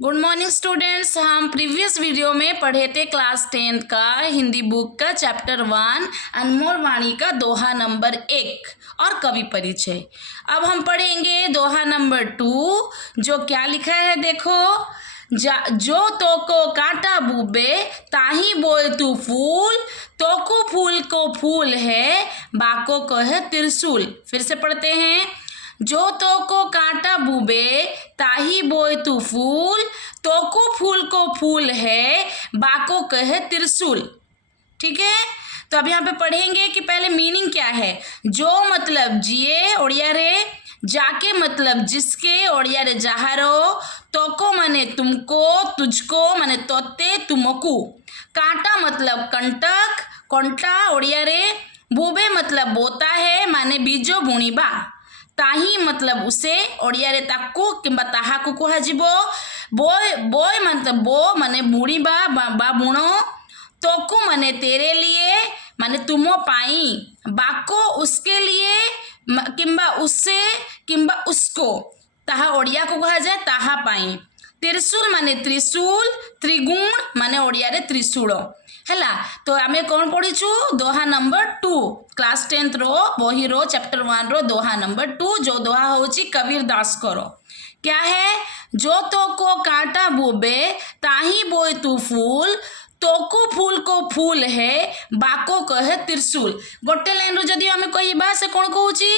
Good morning students. हम previous video में पढ़े थे क्लास 10 का हिंदी बुक का चैप्टर 1 अनमोल वाणी का दोहा नंबर 1 और कवि परिचय। अब हम पढ़ेंगे दोहा नंबर 2 जो क्या लिखा है देखो। जो तो को कांटा बूबे ताही बोए तू फूल, तो को फूल को फूल है बाको कहे त्रिशूल। फिर से पढ़ते हैं। जो तो को कांटा बूबे ताही बोए तू फूल, तो को फूल है बाको कहे त्रिशूल। ठीक है, तो अब यहाँ पे पढ़ेंगे कि पहले मीनिंग क्या है। जो मतलब जिए ओड़िया रे, जाके मतलब जिसके ओड़िया रे जहारो, तो को माने तुमको, तुझको माने तोते तुमको, कांटा मतलब कंटक कंटा ओड़िया रे, बूबे मतलब बोता है माने बीजो बुणीबा, ताही मतलब उसे ओड़िया रे ताकू किंबा ताहाकू कुहाजिबो, बोय बोय मतलब बो माने बुणी बा बुणो, तोकू माने तेरे लिए माने तुमो पाई, बाको उसके लिए किंबा उससे किंबा उसको, ताहा ओड़िया को कहा जाए ताहा पाई, त्रिशूल माने त्रिशूल, त्रिगुण माने ओड़िया रे त्रिशूल हैला। तो आमे कौन पढ़ीचु दोहा नंबर 2 क्लास 10 रो बही रो चैप्टर 1 रो दोहा नंबर 2 जो दोहा होची कबीर दास करो। क्या है। जो तो को कांटा बोबे ताही बोए तू फूल, तोकू फूल को फूल है बाको कहे त्रिशूल। गोटे लाइन रो जदि हमें कहबा से कौन कहूची।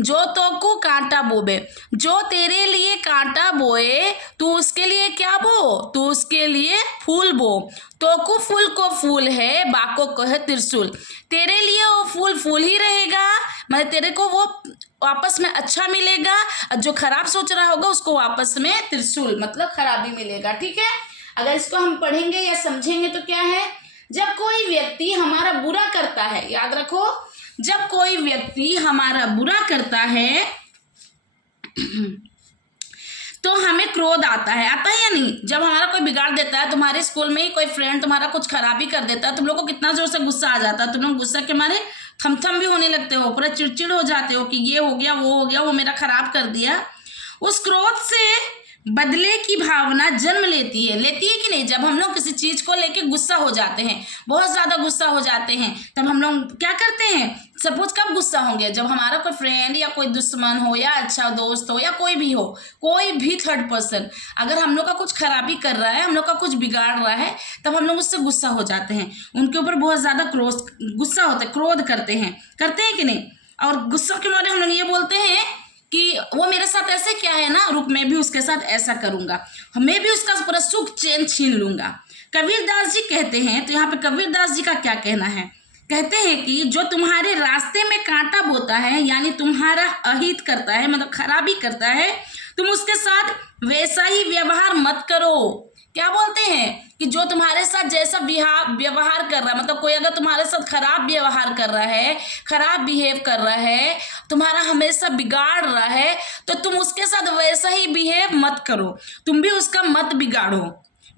जो तोकू कांटा बोबे, जो तेरे लिए कांटा बोए तू उसके लिए क्या बो, तू उसके लिए फूल बो, तोकू फूल को फूल है बाको कहे त्रिशूल। तेरे लिए वो फूल फूल ही रहेगा, मतलब तेरे को वो वापस में अच्छा मिलेगा, और जो खराब सोच रहा होगा उसको वापस में त्रिशूल मतलब खराबी मिलेगा। ठीक है, अगर इसको हम पढ़ेंगे या समझेंगे तो क्या है। जब कोई व्यक्ति हमारा बुरा करता है, याद रखो, जब कोई व्यक्ति हमारा बुरा करता है तो हमें क्रोध आता है या नहीं। जब हमारा कोई बिगाड़ देता है, तुम्हारे स्कूल में ही कोई फ्रेंड तुम्हारा कुछ खराबी कर देता है, तुम लोग को कितना जोर से गुस्सा आ जाता है। तुम लोग गुस्सा के मारे थमथम भी होने लगते हो, पूरा चिड़चिड़ हो जाते हो कि ये हो गया वो हो गया, वो मेरा खराब कर दिया। उस क्रोध से बदले की भावना जन्म लेती है कि नहीं। जब हम लोग किसी चीज को लेके गुस्सा हो जाते हैं, बहुत ज्यादा गुस्सा हो जाते हैं, तब हम लोग क्या करते हैं। सपोज कब गुस्सा होंगे, जब हमारा कोई फ्रेंड या कोई दुश्मन हो या अच्छा दोस्त हो या कोई भी हो, कोई भी थर्ड पर्सन अगर हम लोग का कुछ खराबी कर रहा है, हम लोग का कुछ बिगाड़ रहा है, तब हम लोग उससे गुस्सा हो जाते हैं, उनके ऊपर बहुत ज्यादा गुस्सा होता है, क्रोध करते हैं कि नहीं। और गुस्सा के मारे हम लोग ये बोलते हैं कि वो मेरे साथ ऐसे क्या है ना, रुक मैं भी उसके साथ ऐसा करूंगा, मैं भी उसका पूरा सुख चैन छीन लूंगा। कबीरदास जी कहते हैं, तो यहाँ पे कबीरदास जी का क्या कहना है। कहते हैं कि जो तुम्हारे रास्ते में कांटा बोता है, यानी तुम्हारा अहित करता है मतलब खराबी करता है, तुम उसके साथ वैसा ही व्यवहार मत करो। क्या बोलते हैं कि जो तुम्हारे साथ जैसा व्यवहार कर रहा है, मतलब कोई अगर तुम्हारे साथ खराब व्यवहार कर रहा है, खराब बिहेव कर रहा है, तुम्हारा हमेशा बिगाड़ रहा है, तो तुम उसके साथ वैसा ही बिहेव मत करो, तुम भी उसका मत बिगाड़ो,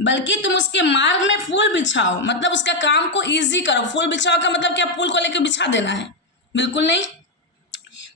बल्कि तुम उसके मार्ग में फूल बिछाओ, मतलब उसका काम को ईजी करो। फूल बिछाओ का मतलब क्या, फूल को लेकर बिछा देना है, बिल्कुल नहीं।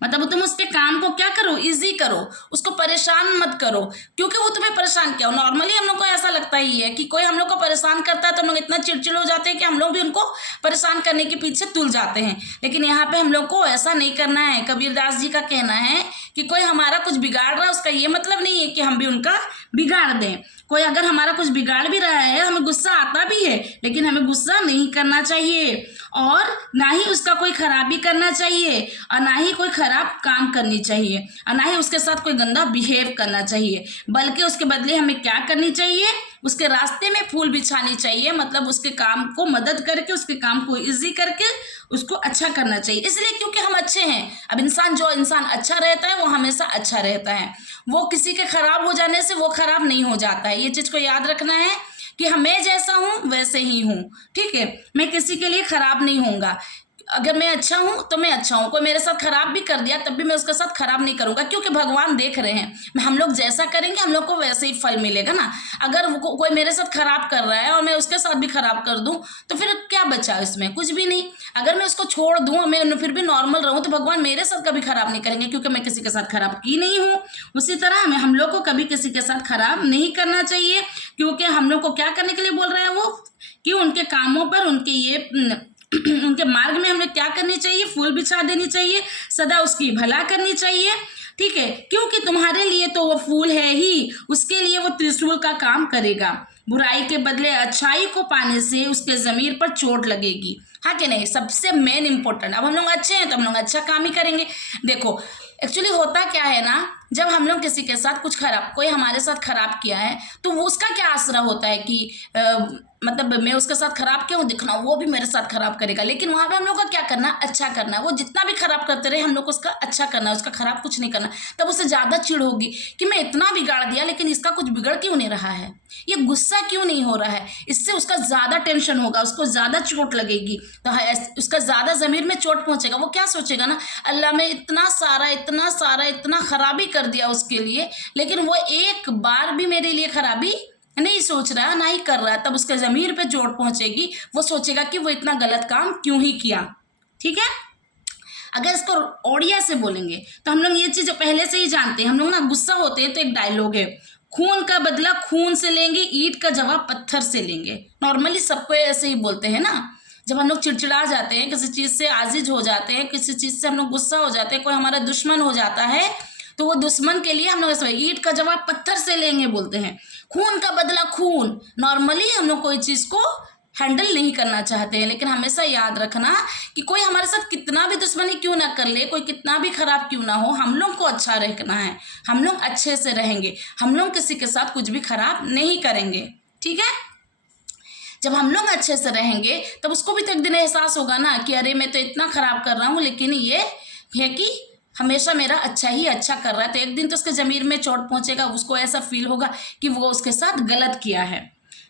मतलब तुम उसके काम को क्या करो, इजी करो, उसको परेशान मत करो, क्योंकि वो तुम्हें परेशान क्या हो। नॉर्मली हम लोग को ऐसा लगता ही है कि कोई हम लोग को परेशान करता है तो हम लोग इतना चिड़चिड़ हो जाते हैं कि हम लोग भी उनको परेशान करने के पीछे तुल जाते हैं, लेकिन यहाँ पे हम लोग को ऐसा नहीं करना है। कबीरदास जी का कहना है कि कोई हमारा कुछ बिगाड़ रहा है, उसका ये मतलब नहीं है कि हम भी उनका बिगाड़ दें। कोई अगर हमारा कुछ बिगाड़ भी रहा है, हमें गुस्सा आता भी है, लेकिन हमें गुस्सा नहीं करना चाहिए, और ना ही उसका कोई खराबी करना चाहिए, और ना ही कोई खराब काम करनी चाहिए, और ना ही उसके साथ कोई गंदा बिहेव करना चाहिए, बल्कि उसके बदले हमें क्या करनी चाहिए, उसके रास्ते में फूल बिछानी चाहिए, मतलब उसके काम को मदद करके, उसके काम को इजी करके उसको अच्छा करना चाहिए। इसलिए क्योंकि हम अच्छे हैं। अब जो इंसान अच्छा रहता है वो हमेशा अच्छा रहता है, वो किसी के खराब हो जाने से वो खराब नहीं हो जाता है। ये चीज को याद रखना है कि मैं जैसा हूं वैसे ही हूं। ठीक है, मैं किसी के लिए खराब नहीं होऊंगा। अगर मैं अच्छा हूँ तो मैं अच्छा हूँ, कोई मेरे साथ खराब भी कर दिया तब भी मैं उसके साथ खराब नहीं करूंगा, क्योंकि भगवान देख रहे हैं हम लोग जैसा करेंगे हम लोग को वैसे ही फल मिलेगा ना। अगर कोई मेरे साथ खराब कर रहा है और मैं उसके साथ भी खराब कर दूं तो फिर क्या बचा इसमें, कुछ भी नहीं। अगर मैं उसको छोड़ दूं, मैं फिर भी नॉर्मल रहूं, तो भगवान मेरे साथ कभी खराब नहीं करेंगे, क्योंकि मैं किसी के साथ खराब की नहीं हूँ। उसी तरह हमें हम लोग को कभी किसी के साथ खराब नहीं करना चाहिए, क्योंकि हम लोग को क्या करने के लिए बोल रहा है वो, कि उनके कामों पर, उनके ये उनके मार्ग में हमें क्या करनी चाहिए, फूल बिछा देनी चाहिए, सदा उसकी भला करनी चाहिए। ठीक है, क्योंकि तुम्हारे लिए तो वो फूल है ही, उसके लिए वो त्रिशूल का काम करेगा। बुराई के बदले अच्छाई को पाने से उसके जमीर पर चोट लगेगी। हाँ कि नहीं, सबसे मेन इंपॉर्टेंट। अब हम लोग अच्छे हैं तो हम लोग अच्छा काम ही करेंगे। देखो एक्चुअली होता क्या है ना, जब हम लोग किसी के साथ कुछ खराब, कोई हमारे साथ खराब किया है तो वो उसका क्या आसरा होता है कि मतलब मैं उसके साथ खराब क्यों दिखना, वो भी मेरे साथ खराब करेगा। लेकिन वहां पे हम लोग का क्या करना, अच्छा करना है। वो जितना भी खराब करते रहे हम लोग को उसका अच्छा करना है, उसका खराब कुछ नहीं करना। तब उसे ज्यादा चिढ़ होगी कि मैं इतना बिगाड़ दिया लेकिन इसका कुछ बिगड़ क्यों नहीं रहा है, ये गुस्सा क्यों नहीं हो रहा है। इससे उसका ज्यादा टेंशन होगा, उसको ज्यादा चोट लगेगी, तो उसका ज्यादा जमीर में चोट पहुंचेगा। वो क्या सोचेगा ना, अल्लाह मैं इतना सारा इतना खराबी कर दिया उसके लिए, लेकिन वो एक बार भी मेरे लिए खराबी नहीं सोच रहा, ना ही कर रहा है। तब उसके जमीर पे चोट पहुंचेगी, वो सोचेगा कि वो इतना गलत काम क्यों ही किया। ठीक है, अगर इसको ओडिया से बोलेंगे तो हम लोग ये चीज पहले से ही जानते हैं। हम लोग ना गुस्सा होते हैं तो एक डायलॉग है, खून का बदला खून से लेंगे, ईंट का जवाब पत्थर से लेंगे। नॉर्मली सबको ऐसे ही बोलते हैं ना, जब हम लोग चिड़चिड़ा जाते हैं, किसी चीज से आजिज हो जाते हैं, किसी चीज से हम लोग गुस्सा हो जाते हैं, कोई हमारा दुश्मन हो जाता है, तो वो दुश्मन के लिए हम लोग ऐसे ईंट का जवाब पत्थर से लेंगे बोलते हैं। खून का बदला खून, नॉर्मली हम लोग कोई चीज को हैंडल नहीं करना चाहते हैं, लेकिन हमेशा याद रखना कि कोई हमारे साथ कितना भी दुश्मनी क्यों ना कर ले, कोई कितना भी खराब क्यों ना हो, हम लोग को अच्छा रखना है, हम लोग अच्छे से रहेंगे, हम लोग किसी के साथ कुछ भी खराब नहीं करेंगे। ठीक है, जब हम लोग अच्छे से रहेंगे तब उसको भी तो एक दिन एहसास होगा ना कि अरे मैं तो इतना खराब कर रहा हूँ लेकिन ये है कि हमेशा मेरा अच्छा ही अच्छा कर रहा है। तो एक दिन तो उसके जमीर में चोट पहुंचेगा, उसको ऐसा फील होगा कि वो उसके साथ गलत किया है।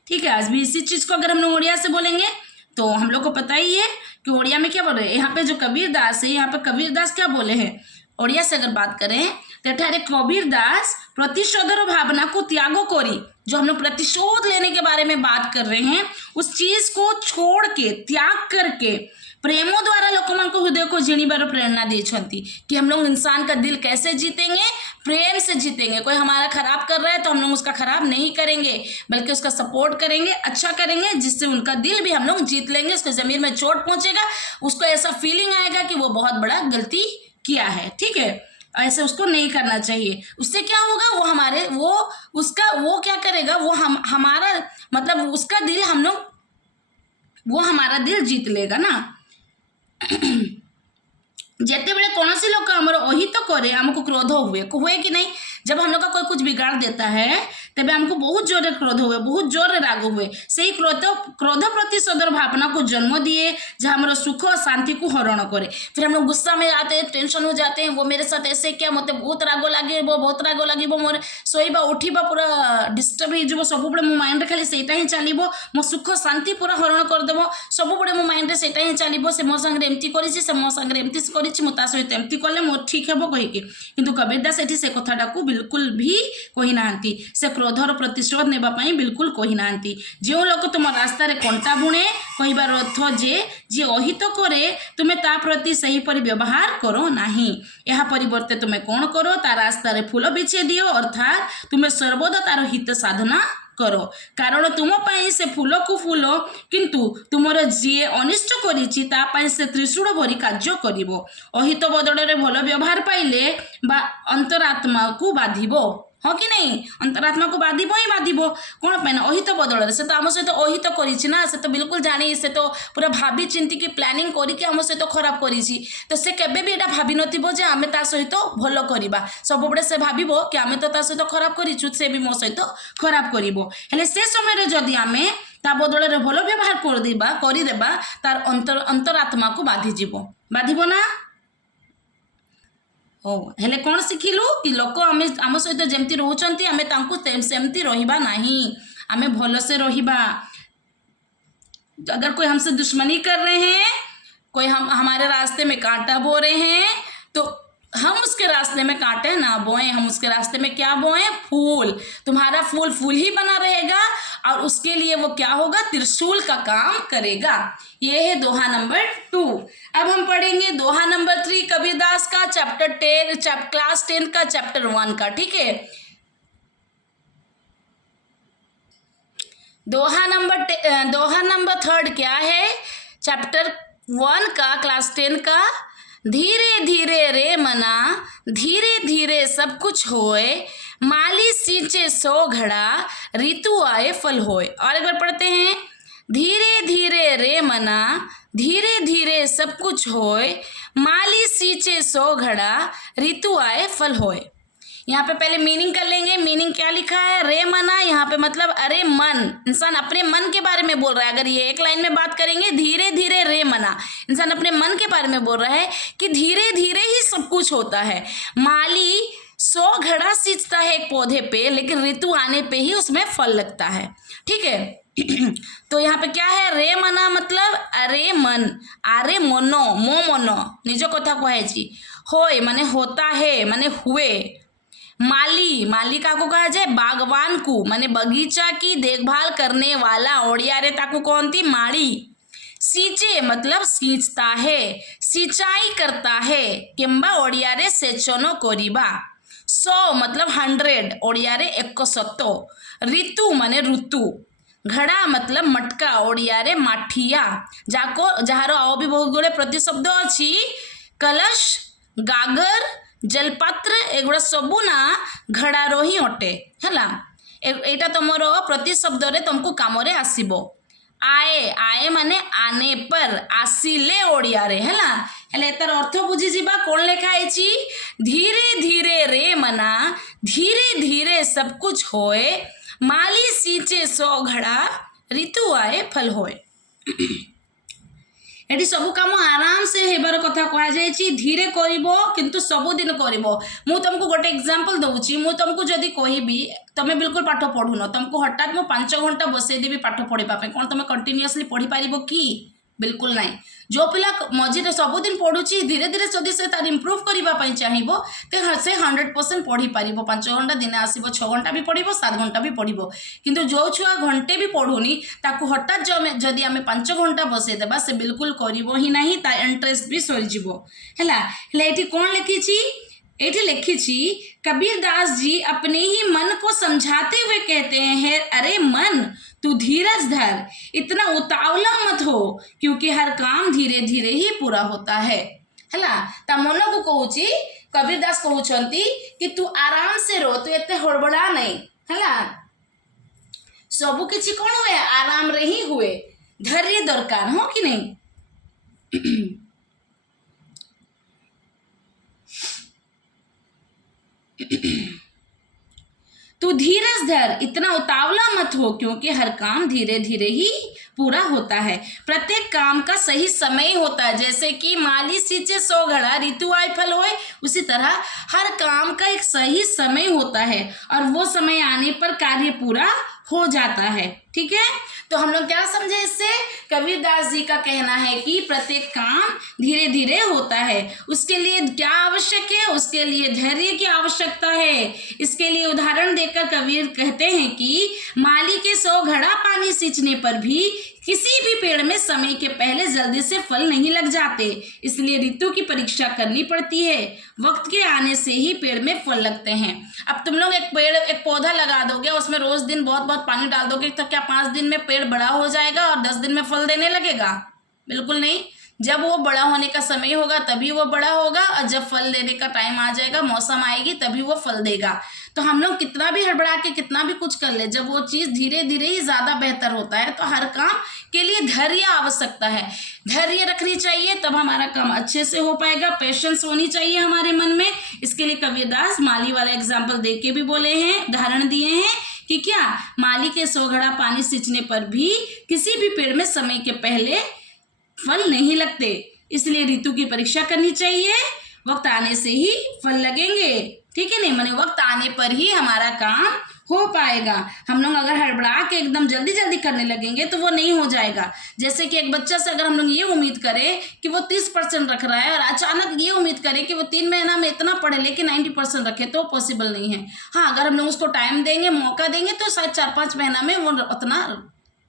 ठीक है, आज भी इसी चीज को अगर हम लोग उड़िया से बोलेंगे तो हम लोग को पता ही है कि उड़िया में क्या बोल रहे हैं। यहाँ पे जो कबीरदास है, यहाँ पे कबीरदास क्या बोले हैं, उड़िया से अगर बात करें तो ठारे कबीरदास प्रतिशोधर भावना को त्यागो कोरी, जो हम लोग प्रतिशोध लेने के बारे में बात कर रहे हैं, उस चीज को छोड़ के, त्याग करके प्रेमों द्वारा लोकमान को हृदय को जीणीबार प्रेरणा दी कि हम लोग इंसान का दिल कैसे जीतेंगे, प्रेम से जीतेंगे। कोई हमारा खराब कर रहा है तो हम लोग उसका खराब नहीं करेंगे, बल्कि उसका सपोर्ट करेंगे, अच्छा करेंगे, जिससे उनका दिल भी हम लोग जीत लेंगे। उसके जमीर में चोट पहुंचेगा, उसको ऐसा फीलिंग आएगा कि वो बहुत बड़ा गलती किया है। ठीक है, ऐसे उसको नहीं करना चाहिए। उससे क्या होगा, वो हमारे वो क्या करेगा, वो हमारा मतलब उसका दिल हम लोग, वो हमारा दिल जीत लेगा ना। जेते बड़े कौन सी लोग आमर अहित करे हमको क्रोध हुए कि नहीं। जब हम लोग का कोई कुछ बिगाड़ देता है तबे हमको बहुत जोर क्रोध हुए, बहुत जोर राग हुए। सही क्रोध प्रतिशोधर भावना को जन्म दिए, जहाँ हमारा सुख और शांति को हरण करे। फिर हम लोग गुस्सा में आते हैं, टेंशन हो जाते हैं, वो मेरे साथ ऐसे क्या, मत बहुत राग लगे, वो बहुत राग लगे, मोर शोवा उठा पूरा डिस्टर्ब हो, सब मो माइंड खाली सेटा ही चलो, मो सुख शांति पूरा हरण करदेव, सब मो माइंड सेटा ही चलो। से मो सांगे एमती करिछि, से मो सांगे एमती करिछि, मो ता सहित एमती कले मोर ठीक हेबो कहिके। किंतु कबीरदास एठी से कथाटा को बिल्कुल भी कही नांती, से क्रोधर प्रतिशोध नेबा पई बिल्कुल कही नांती। जो लोक तुम रास्ता रे कंटा बुणे कहिबार अर्थ जे अहित करे तुमे ता प्रति सही परि व्यवहार करो नाही। यह परिवर्ते तुमे कोन करो, ता रास्ता रे फूल बिछे दियो, अर्थात तुमे सर्वदा तार हित साधना करो। कारण तुम पाई से फूल को फूल, किंतु तुमर जी अनिष्ट करिछि ता पाई से त्रिशूल भरी कार्य करिवो। अहित बदଳରେ भल व्यवहार पाइले बा अंतरात्मा को बाधिबो। हाँ कि नहीं, अंतरात्मा को बाधिबो ही बाधिबो। कौन पाए ना, अहित बदଳରେ से तो आम सहित अहित करिछि ना, से तो बिल्कुल जानी, से तो पूरा भाभी चिंती की प्लानिंग करिके आम सहित खराब करिछि। तो से केबे भी एटा भाबी नथिबो जे आमे ता सहित भलो करिबा। सब बडे से भाबिबो कि आमे तो ता सहित खराब करिछु, से भी मो सहित खराब करिवो। हेले से समय रे जदी आमे ता बदଳରେ भलो व्यवहार करिदेबा, तार अंतरात्मा को बाधि जीवो, बाधिबो ना। हो हेले कौन शिखिलु कि लोक आम सहित जमती रोचंती आमे तांकु सेमती रहिबा नहीं, आमे भल से रहिबा। अगर कोई हमसे दुश्मनी कर रहे हैं कोई हम हमारे रास्ते में कांटा बो रहे हैं तो हम उसके रास्ते में कांटे ना बोएं, हम उसके रास्ते में क्या बोएं, फूल। तुम्हारा फूल फूल ही बना रहेगा और उसके लिए वो क्या होगा, त्रिशूल का काम करेगा। ये है दोहा नंबर 2। अब हम पढ़ेंगे दोहा नंबर 3 कबीरदास का, क्लास 10 का चैप्टर 1 का। ठीक है, दोहा नंबर 3 क्या है, चैप्टर 1 का, क्लास 10 का। धीरे धीरे रे मना, धीरे धीरे सब कुछ होए, माली सींचे 100 घड़ा, ऋतु आए फल होए। और एक बार पढ़ते हैं, धीरे धीरे रे मना, धीरे धीरे सब कुछ होए, माली सींचे 100 घड़ा, ऋतु आए फल होए। यहाँ पे पहले मीनिंग कर लेंगे। मीनिंग क्या लिखा है, रे मना, यहाँ पे मतलब अरे मन, इंसान अपने मन के बारे में बोल रहा है। अगर ये एक लाइन में बात करेंगे, धीरे धीरे रे मना, इंसान अपने मन के बारे में बोल रहा है कि धीरे धीरे ही सब कुछ होता है। माली 100 घड़ा सींचता है एक पौधे पे, लेकिन ऋतु आने पे ही उसमें फल लगता है। ठीक है तो यहाँ पे क्या है, रे मना मतलब अरे मन, आरे मोनो, मोनो निजो कथा कहे जी, होय माने होता है, माने हुए। माली, माली काको कहा जाए, बागवान को माने बगीचा की देखभाल करने वाला, ओडिया रे ताको कौन थी, माड़ी। सींचे मतलब सींचता है, सिंचाई करता है, किंबा ओडिया रे सेचोनो कोरिबा। 100 मतलब 100, ओडिया रे 100। ऋतु माने ऋतु। घड़ा मतलब मटका, ओडिया रे माठिया। जाको जहारो आओ भी बहुत गुड़े प्रतिशब्द अच्छी, कलश, गागर, जलपात्र, एगुड़ा सबू ना घड़ारो ही अटे हैला। एटा तुमर प्रतिशब्द रे तुमको काम रे आसीबो। आए, आए माने आने पर, आसिले ओडिया रे हैला। हेले तार अर्थ बुझी जिबा, कोन लेखा आइची, धीरे धीरे रे मना, धीरे धीरे सब कुछ होए, माली सींचे 100 घड़ा, ऋतु आए फल होए। एटी सबु काम आराम से हेबार कथा कहा जाए, धीरे करिबो किंतु सबुदिन करिबो। मु तुमको गोटे एग्जांपल दउची, मु तुमको जदी कहिबी तमे बिल्कुल पाठ पढ़ुन, तुमको हठात मु 5 घंटा बसई देबी पाठ पढ़िबा पे, कोन तमे कंटिन्यूअसली पढ़ी पारिबो कि, बिल्कुल नहीं। जो पिला मझे सबुदिन पढ़ुची, धीरे धीरे जदि से तार इम्प्रूव करने चाहिए तो से 100% पढ़ी पार। 5 घंटा दिन आसो, 6 घंटा भी पढ़ो, 7 घंटा भी पढ़ो। किंतु जो छुआ घंटे भी पढ़ुनी, ताकू हठात जदि आम 5 घंटा बसईदेवा से बिल्कुल करिबो ही नहीं, ता इंटरेस्ट भी सरीजिवो है। ये कौन लिखी, एठी लिखी, कबीर दास जी अपने ही मन को समझाते हुए कहते हैं, अरे मन तू धीरज धर, इतना उतावला मत हो, क्योंकि हर काम धीरे धीरे ही पूरा होता है ता मन को कहूची, कबीर दास कहउछंती कि तू आराम से रो, तू एते हड़बड़ा नहीं है। सबु किछि कौन हुए, आराम रे ही हुए, धैर्य दरकार हो कि नहीं। तू धीरज धर, इतना उतावला मत हो, क्योंकि हर काम धीरे धीरे ही पूरा होता है। प्रत्येक काम का सही समय होता है, जैसे कि माली सींचे 100 घड़ा, ऋतु आए फल होए, उसी तरह हर काम का एक सही समय होता है और वो समय आने पर कार्य पूरा हो जाता है। ठीक है, तो हम लोग क्या समझे इससे, कबीर दास जी का कहना है कि प्रत्येक काम धीरे धीरे होता है। उसके लिए क्या आवश्यक है, उसके लिए धैर्य की आवश्यकता है। इसके लिए उदाहरण देकर कबीर कहते हैं कि माली के 100 घड़ा पानी सींचने पर भी किसी भी पेड़ में समय के पहले जल्दी से फल नहीं लग जाते, इसलिए ऋतु की परीक्षा करनी पड़ती है। वक्त के आने से ही पेड़ में फल लगते हैं। अब तुम लोग एक पौधा लगा दोगे, उसमें रोज दिन बहुत बहुत पानी डाल दोगे, तो क्या 5 दिन में पेड़ बड़ा हो जाएगा और 10 दिन में फल देने लगेगा? बिल्कुल नहीं। जब वो बड़ा होने का समय होगा तभी वो बड़ा होगा, और जब फल देने का टाइम आ जाएगा, मौसम आएगी, तभी वो फल देगा। तो हम लोग कितना भी हड़बड़ा के कितना भी कुछ कर ले, जब वो चीज़ धीरे धीरे ही ज़्यादा बेहतर होता है। तो हर काम के लिए धैर्य आवश्यकता है, धैर्य रखनी चाहिए, तब हमारा काम अच्छे से हो पाएगा। पेशेंस होनी चाहिए हमारे मन में। इसके लिए कबीरदास माली वाला एग्जाम्पल दे के भी बोले हैं, उदाहरण दिए हैं कि क्या माली के 100 घड़ा पानी सींचने पर भी किसी भी पेड़ में समय के पहले फल नहीं लगते, इसलिए ऋतु की परीक्षा करनी चाहिए। वक्त आने से ही फल लगेंगे, ठीक है नहीं, माने वक्त आने पर ही हमारा काम हो पाएगा। हम लोग अगर हड़बड़ा के एकदम जल्दी जल्दी करने लगेंगे तो वो नहीं हो जाएगा। जैसे कि एक बच्चा से अगर हम लोग ये उम्मीद करें कि वो 30% रख रहा है और अचानक ये उम्मीद करें कि वो 3 महीना में इतना पढ़े लेकिन 90% रखे, तो पॉसिबल नहीं है। हाँ, अगर हम लोग उसको टाइम देंगे, मौका देंगे, तो शायद 4-5 महीना में वो उतना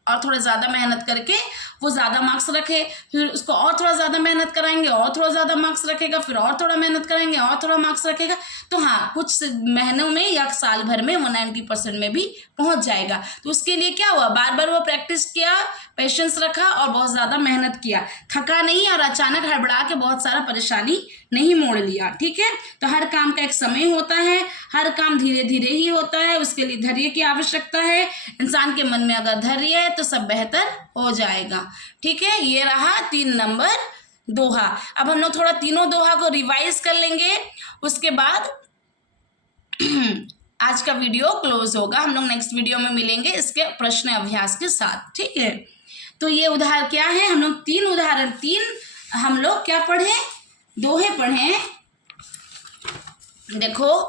और थोड़ा ज़्यादा मेहनत करके वो ज़्यादा मार्क्स रखे, फिर उसको और थोड़ा ज़्यादा मेहनत कराएंगे, और थोड़ा ज़्यादा मार्क्स रखेगा, फिर और थोड़ा मेहनत कराएंगे, और थोड़ा मार्क्स रखेगा, तो हाँ, कुछ महीनों में या साल भर में वो 90% में भी पहुंच जाएगा। तो उसके लिए क्या हुआ, बार बार वो प्रैक्टिस किया, पेशेंस रखा और बहुत ज़्यादा मेहनत किया, थका नहीं और अचानक हड़बड़ा के बहुत सारा परेशानी नहीं मोड़ लिया। ठीक है, तो हर काम का एक समय होता है, हर काम धीरे धीरे ही होता है, उसके लिए धैर्य की आवश्यकता है। इंसान के मन में अगर धैर्य है तो सब बेहतर हो जाएगा। ठीक है, ये रहा 3 नंबर दोहा। अब हम लोग थोड़ा तीनों दोहा को रिवाइज कर लेंगे, उसके बाद आज का वीडियो क्लोज होगा। हम लोग नेक्स्ट वीडियो में मिलेंगे इसके प्रश्न अभ्यास के साथ। ठीक है, तो ये उदाहरण क्या है, हम लोग 3 उदाहरण, 3 हम लोग क्या पढ़े, दोहे पढ़े। देखो,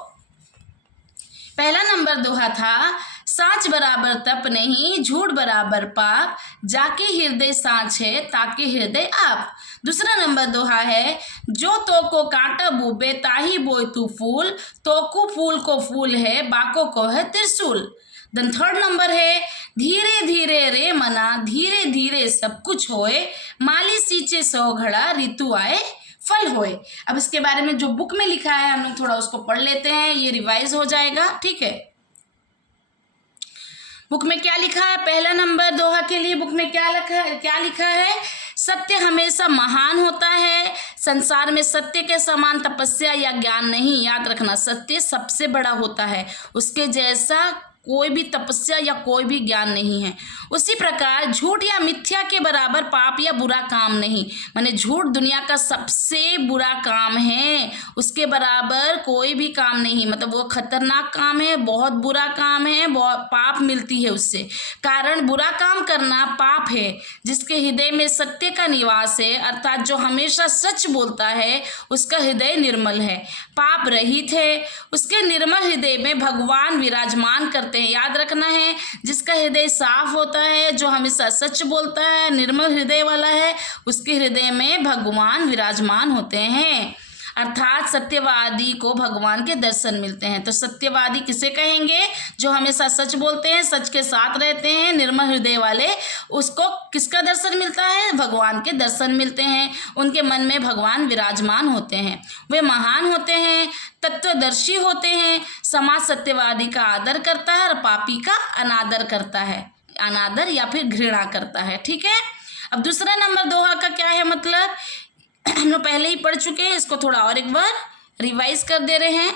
पहला नंबर दोहा था, साँच बराबर तप नहीं, झूठ बराबर पाप, जाके हृदय साँच है ताके हृदय आप। दूसरा नंबर दोहा है, जो तो को कांटा बूबे ताही बोए तू फूल, तोकू फूल को फूल है बाको को है त्रिशूल। देन थर्ड नंबर है, धीरे धीरे रे मना, धीरे धीरे सब कुछ होए, माली सींचे 100 घड़ा, ऋतु आए फल होए। अब इसके बारे में जो बुक में लिखा है हम लोग थोड़ा उसको पढ़ लेते हैं, ये रिवाइज हो जाएगा। ठीक है, बुक में क्या लिखा है, पहला नंबर दोहा के लिए बुक में क्या लिखा है, सत्य हमेशा महान होता है, संसार में सत्य के समान तपस्या या ज्ञान नहीं। याद रखना, सत्य सबसे बड़ा होता है, उसके जैसा कोई भी तपस्या या कोई भी ज्ञान नहीं है। उसी प्रकार झूठ या मिथ्या के बराबर पाप या बुरा काम नहीं, माने झूठ दुनिया का सबसे बुरा काम है, उसके बराबर कोई भी काम नहीं, मतलब वो खतरनाक काम है, बहुत बुरा काम है, बहुत पाप मिलती है उससे। कारण बुरा काम करना पाप है। जिसके हृदय में सत्य का निवास है, अर्थात जो हमेशा सच बोलता है, उसका हृदय निर्मल है, पाप रहित है, उसके निर्मल हृदय में भगवान विराजमान करते हैं। याद रखना है, जिसका हृदय साफ होता है, जो हमेशा सच बोलता है, निर्मल हृदय वाला है, उसके हृदय में भगवान विराजमान होते हैं, अर्थात सत्यवादी को भगवान के दर्शन मिलते हैं। तो सत्यवादी किसे कहेंगे, जो हमेशा सच बोलते हैं, सच के साथ रहते हैं, निर्मल हृदय वाले, उसको किसका दर्शन मिलता है, भगवान के दर्शन मिलते हैं, उनके मन में भगवान विराजमान होते हैं, वे महान होते हैं, तत्वदर्शी होते हैं। समाज सत्यवादी का आदर करता है और पापी का अनादर करता है, अनादर या फिर घृणा करता है। ठीक है, अब दूसरा नंबर दोहा का क्या है मतलब, हम लोग पहले ही पढ़ चुके हैं, इसको थोड़ा और एक बार रिवाइज कर दे रहे हैं।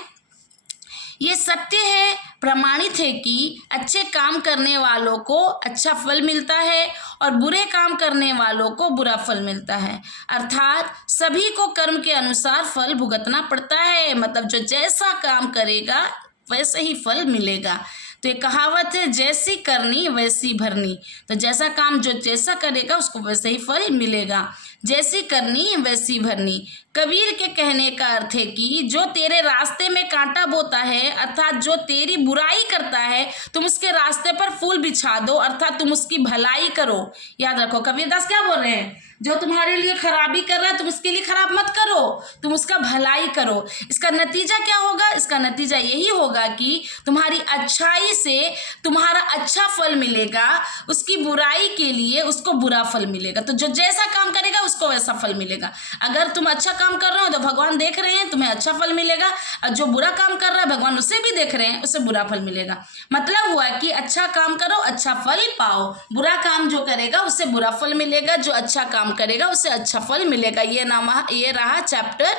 ये सत्य है, प्रमाणित है कि अच्छे काम करने वालों को अच्छा फल मिलता है और बुरे काम करने वालों को बुरा फल मिलता है, अर्थात सभी को कर्म के अनुसार फल भुगतना पड़ता है, मतलब जो जैसा काम करेगा वैसे ही फल मिलेगा। तो ये कहावत है, जैसी करनी वैसी भरनी, तो जैसा काम जो जैसा करेगा उसको वैसे ही फल मिलेगा, जैसी करनी वैसी भरनी। कबीर के कहने का अर्थ है कि जो तेरे रास्ते में कांटा बोता है, अर्थात जो तेरी बुराई करता है, तुम उसके रास्ते पर फूल बिछा दो, अर्थात तुम उसकी भलाई करो। याद रखो, कबीरदास क्या बोल रहे हैं, जो तुम्हारे लिए खराबी कर रहा है तुम उसके लिए खराब मत करो, तुम उसका भलाई करो। इसका नतीजा क्या होगा, इसका नतीजा यही होगा कि तुम्हारी अच्छाई से तुम्हारा अच्छा फल मिलेगा, उसकी बुराई के लिए उसको बुरा फल मिलेगा। तो जो जैसा काम करेगा उसको वैसा फल मिलेगा। अगर तुम अच्छा काम कर रहे हो तो भगवान देख रहे हैं, तुम्हें अच्छा फल मिलेगा, और जो बुरा काम कर रहा है भगवान उसे भी देख रहे हैं, उसे बुरा फल मिलेगा। मतलब हुआ कि अच्छा काम करो, अच्छा फल पाओ, बुरा काम जो करेगा उससे बुरा फल मिलेगा, जो अच्छा काम करेगा उसे अच्छा फल मिलेगा। ये रहा चैप्टर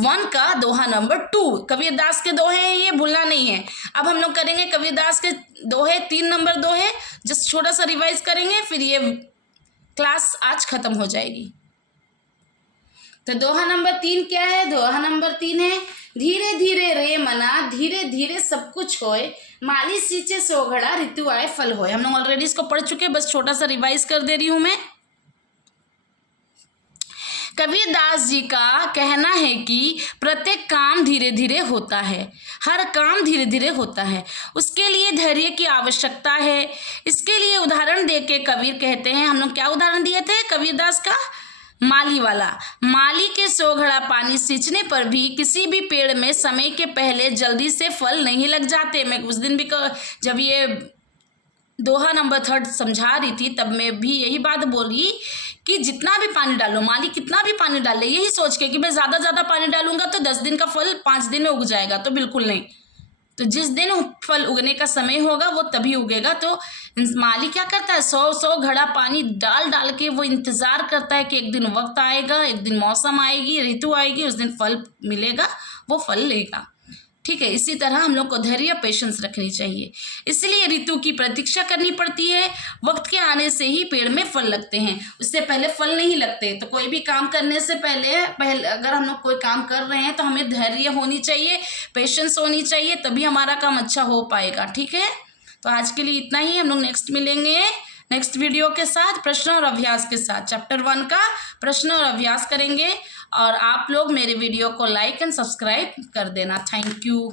1 का दोहा नंबर 2। कबीरदास के दोहे हैं, ये भूलना नहीं है। अब हम लोग करेंगे कबीरदास के दोहे, 3 नंबर दोहे, जस्ट छोटा सा रिवाइज करेंगे, फिर ये क्लास आज खत्म हो जाएगी। तो दोहा नंबर 3 क्या है, दोहा नंबर 3 है, धीरे धीरे रे मना, धीरे धीरे सब कुछ होए, माली सींचे 100 घड़ा, ऋतु आए फल होए। हम लोग ऑलरेडी इसको पढ़ चुके, बस छोटा सा रिवाइज कर दे रही हूं मैं। कबीरदास जी का कहना है कि प्रत्येक काम धीरे धीरे होता है, हर काम धीरे धीरे होता है, उसके लिए धैर्य की आवश्यकता है। इसके लिए उदाहरण दे के कबीर कहते हैं, हम लोग क्या उदाहरण दिए थे कबीरदास का, माली वाला। माली के 100 घड़ा पानी सींचने पर भी किसी भी पेड़ में समय के पहले जल्दी से फल नहीं लग जाते। मैं उस दिन भी जब ये दोहा नंबर 3 समझा रही थी तब मैं भी यही बात बोली कि जितना भी पानी डालो, माली कितना भी पानी डाले, यही सोच के कि मैं ज़्यादा पानी डालूंगा तो 10 दिन का फल 5 दिन में उग जाएगा, तो बिल्कुल नहीं। तो जिस दिन फल उगने का समय होगा वो तभी उगेगा। तो माली क्या करता है, 100 घड़ा पानी डाल डाल के वो इंतज़ार करता है कि एक दिन वक्त आएगा, एक दिन मौसम आएगी, ऋतु आएगी, उस दिन फल मिलेगा, वो फल लेगा। ठीक है, इसी तरह हम लोग को धैर्य पेशेंस रखनी चाहिए। इसलिए ऋतु की प्रतीक्षा करनी पड़ती है। वक्त के आने से ही पेड़ में फल लगते हैं, उससे पहले फल नहीं लगते। तो कोई भी काम करने से पहले अगर हम लोग कोई काम कर रहे हैं तो हमें धैर्य होनी चाहिए, पेशेंस होनी चाहिए, तभी हमारा काम अच्छा हो पाएगा। ठीक है, तो आज के लिए इतना ही। हम लोग नेक्स्ट मिलेंगे नेक्स्ट वीडियो के साथ, प्रश्न और अभ्यास के साथ। चैप्टर 1 का प्रश्न और अभ्यास करेंगे। और आप लोग मेरे वीडियो को लाइक एंड सब्सक्राइब कर देना। Thank you.